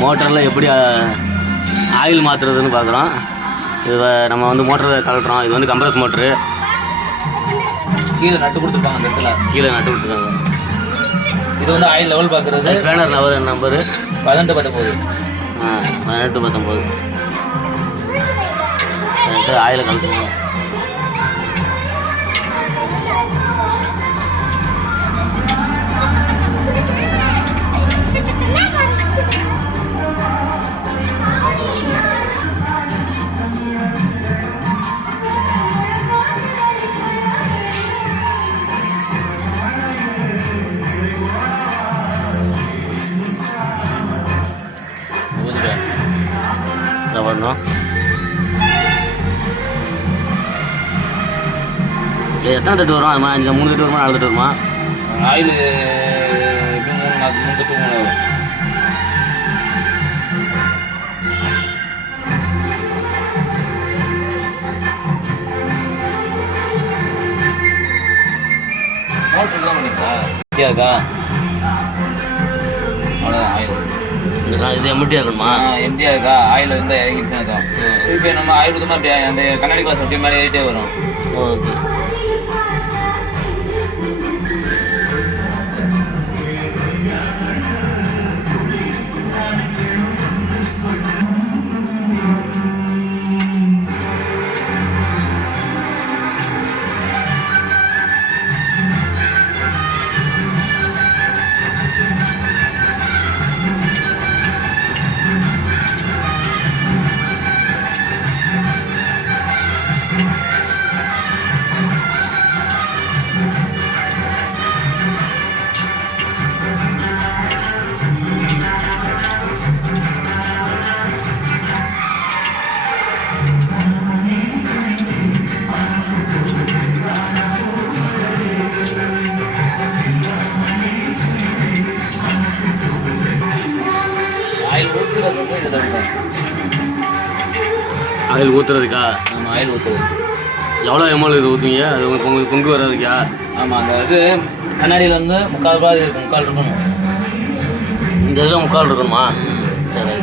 மோட்டரில் எப்படி ஆயில் மாற்றுறதுன்னு பார்க்குறோம். இது நம்ம வந்து மோட்டரை கலட்டுறோம். இது வந்து கம்ப்ரஸ் மோட்ரு. கீழே நட்டு கொடுத்துருப்பாங்க. அந்த இடத்துல கீழே நட்டு கொடுத்துருக்காங்க. இது வந்து ஆயில் லெவல் பார்க்குறது. Spanner number 18-19. 18-19 ஆயில கலந்துருவோம். வரணும். எத்தனை தட்டு வரும்? அது மாதிரி 3 தட்டு வருமா 4 தட்டு வருமா? ஆயில் 3 தட்டு வரும். மோட்டர் தான் பண்ணிங்களா? இருக்கா? அவ்வளோதான் ஆயில். இது எம்டியாக இருக்கணுமா? எம்டியாக இருக்கா? ஆயில் வந்து இறங்கிடுச்சுன்னா தான் இப்போ நம்ம ஆயில் ஊற்றமா அப்படியே அந்த கண்ணாடி கிளாஸ் அப்படியே மாதிரி ஏறிட்டே வரும். ஓகே. ஆயில் ஊற்றுறதுக்கா? ஆமாம், ஆயில் ஊற்றுறது. எவ்வளோ எம்எல் இது ஊற்றுவீங்க? அது உங்களுக்கு பொங்கு வர்றதுக்கா? ஆமாம், அந்த இது கண்ணாடியில் வந்து 3/4 ரூபாய் இருக்கும். 3/4 இருக்கணும். இந்த இதில் 3/4 இருக்கணுமா? சரி.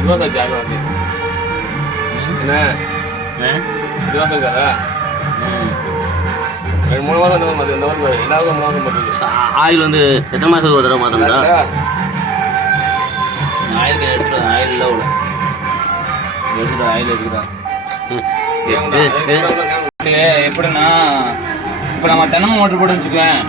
இதுவாக சார் ஜாக வந்து என்ன இதுவாக சார் ஜாதா 2-3 மாதம் இந்த மாதிரி 2 மாதம் பார்த்துருக்கு. ஆயில் வந்து எத்தனை மாதத்துக்கு ஒரு தடவை மாற்றணும்டா? ஆயிலுக்கு எடுத்துட்டு ஆயில் இல்லை உள்ள எடுத்துட்டு ஆயில் எடுத்துக்கிறேன். எப்படின்னா இப்போ நம்ம தினமும் மோட்டர் போட்டு வச்சுக்குவேன்.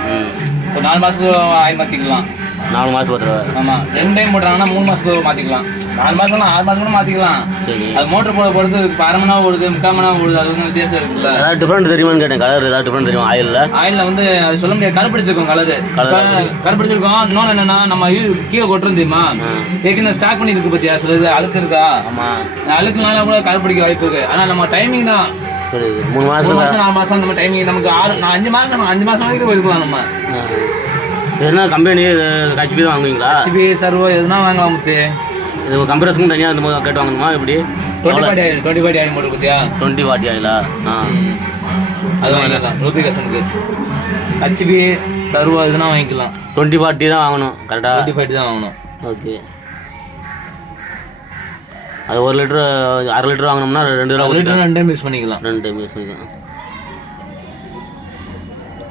இப்போ 4 மாதத்துக்கு ஆயில் மாற்றிக்கலாம். 4 மாதத்துக்கு ஒரு தடவை. ஆமாம், 2 டைம் போட்டாங்கன்னா 3 மாதத்துக்கு மாற்றிக்கலாம். 4 மாதம் 6 மாதம் கூட மாற்றிக்கலாம். அது மோட்டர் போட பொறுத்து 1/2 மணி நேரம் ஓடுது, 3/4 மணி நேரம் ஓடுது. அது வந்து வித்தியாசம் இருக்குல்ல. ஏதாவது டிஃப்ரெண்ட் தெரியுமான்னு கேட்டேன். கலர் ஏதாவது டிஃப்ரெண்ட் தெரியும் ஆயிலில் வந்து அது சொல்ல முடியாது. கருப்பிடிச்சிருக்கும். கருப்பிடிச்சிருக்கோம். இன்னொன்று என்னன்னா நம்ம கீழே கொட்டுறோம் தெரியுமா? ஏற்கனவே ஸ்டாக் பண்ணி இருக்கு பத்தியா? சிலது அழுக்கு இருக்கா? ஆமாம், அழுக்குனால கூட கருப்பிடிக்க வாய்ப்பு இருக்கு. ஆனால் நம்ம டைமிங் தான் 3 மாதம் 4 மாதம் நம்ம டைமிங். நமக்கு 5 மாதம் வரைக்கும் போயிருக்கலாம். நம்ம என்ன கம்பெனி ஹெச்பி தான் வாங்குவீங்களா? ஹெச்பி சர்வோ எதுனா வாங்கலாம். முத்து இது கம்ப்ரஸுக்கும் தனியாக அந்த கேட்டு வாங்கணுமா? எப்படி 20 வாட்டி ஆயில் போட்டு பத்தியா? 20 வாட்டி ஆயிலா? அது வாங்கிக்கலாம். ரூபிகேஷனுக்கு ஹெச்பி சர்வோ எதுனா வாங்கிக்கலாம். 20 வாட்டி தான் வாங்கணும். கரெக்டாக 20 வாட்டி தான் வாங்கணும். ஓகே. அது 1 லிட்டரு 1/2 லிட்டர் வாங்கினோம்னா 2 லிட்டர் 2 டைம் யூஸ் பண்ணிக்கலாம். 2 டைம் யூஸ் பண்ணிக்கலாம்.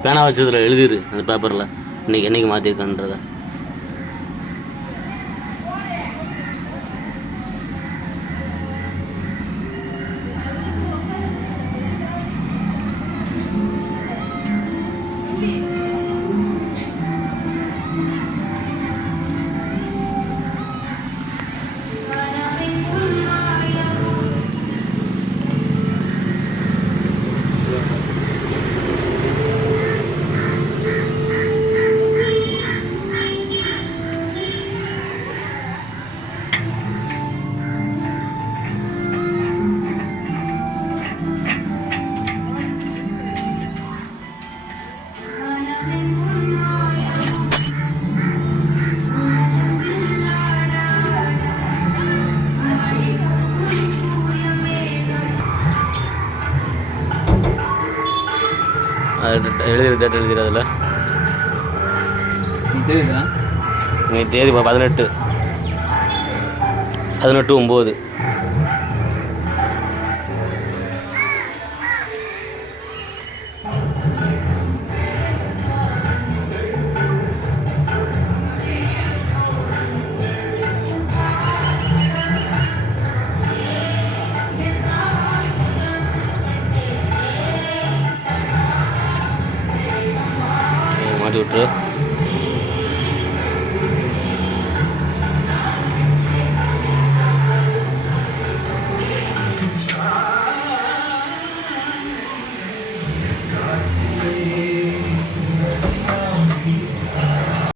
பேனா வச்சதில் எழுதிரு அந்த பேப்பரில் என்னைக்கு மாற்றிருக்கான்றத. எழுதிரு டேட் எழுதிரு அதில் தெரியுதுண்ணா இன்னைக்கு தேதி 18 18/9